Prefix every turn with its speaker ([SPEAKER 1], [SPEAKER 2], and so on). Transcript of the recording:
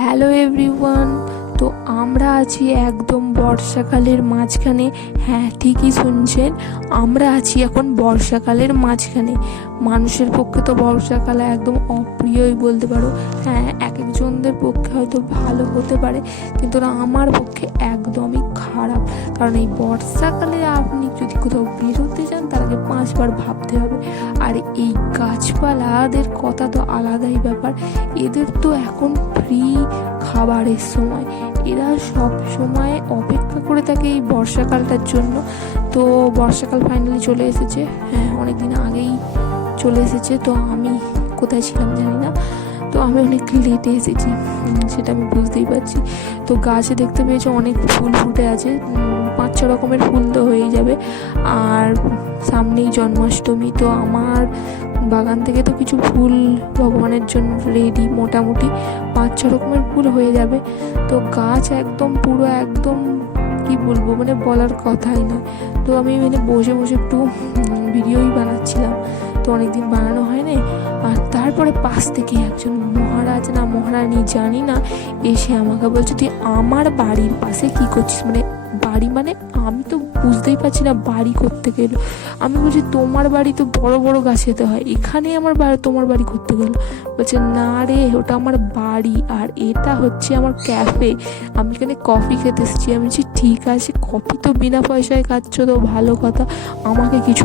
[SPEAKER 1] Hello everyone, তো আমরা আছি একদম বর্ষাকালের মাঝখানে। হ্যাঁ ঠিকই শুনছেন, আমরা আছি এখন বর্ষাকালের মাঝখানে। মানুষের পক্ষে তো বর্ষাকাল একদম অপ্রিয়ই বলতে পারো। হ্যাঁ এক একজনদের পক্ষে হয়তো ভালো হতে পারে, কিন্তু আমার পক্ষে একদমই খারাপ। কারণ এই বর্ষাকালে আপনি যদি কোথাও আগে পাঁচবার ভাবতে হবে। আর এই গাছপালাদের কথা তো আলাদাই ব্যাপার। এদের তো এখন ফ্রি খাবারের সময়। এরা সব সময় অপেক্ষা করে থাকে এই বর্ষাকালটার জন্য। তো বর্ষাকাল ফাইনালি চলে এসেছে। হ্যাঁ অনেক দিন আগেই চলে এসেছে। তো আমি কোথায় ছিলাম জানি না। আমি অনেক লেটে এসেছি। সেটা আমি বুঝতেই পারছি। তো গাছে দেখতে পেয়েছি অনেক ফুল ফুটে আছে। পাঁচ ছ রকমের ফুল তো হয়েই যাবে। আর সামনেই জন্মাষ্টমী, তো আমার বাগান থেকে তো কিছু ফুল ভগবানের জন্য রেডি মোটামুটি। পাঁচ ছ রকমের ফুল হয়ে যাবে। তো গাছ একদম পুরো একদম কি বলব মানে বলার কথাই না তো আমি মানে বসে বসে একটু ভিডিওই বানাচ্ছিলাম। তো অনেকদিন বানানো হয় না আর তারপরে পাশ থেকে একজন মহারাজ না, মহারানী জানি না, এসে আমাকে বলছে, তুই আমার বাড়ির পাশে কি করছিস? মানে বাড়ি মানে আমি তো বুঝতেই পারছি না বাড়ি করতে গেলো। আমি বলছি, তোমার বাড়ি তো বড় বড় গাছ খেতে হয়, এখানে আমার বাড়ি তোমার বাড়ি করতে গেলো। বলছে, না রে, ওটা আমার বাড়ি, আর এটা হচ্ছে আমার ক্যাফে আমি এখানে কফি খেতে এসেছি। আমি বলছি, ঠিক আছে কফি তো বিনা পয়সায় খাচ্ছ তো ভালো কথা, আমাকে কিছু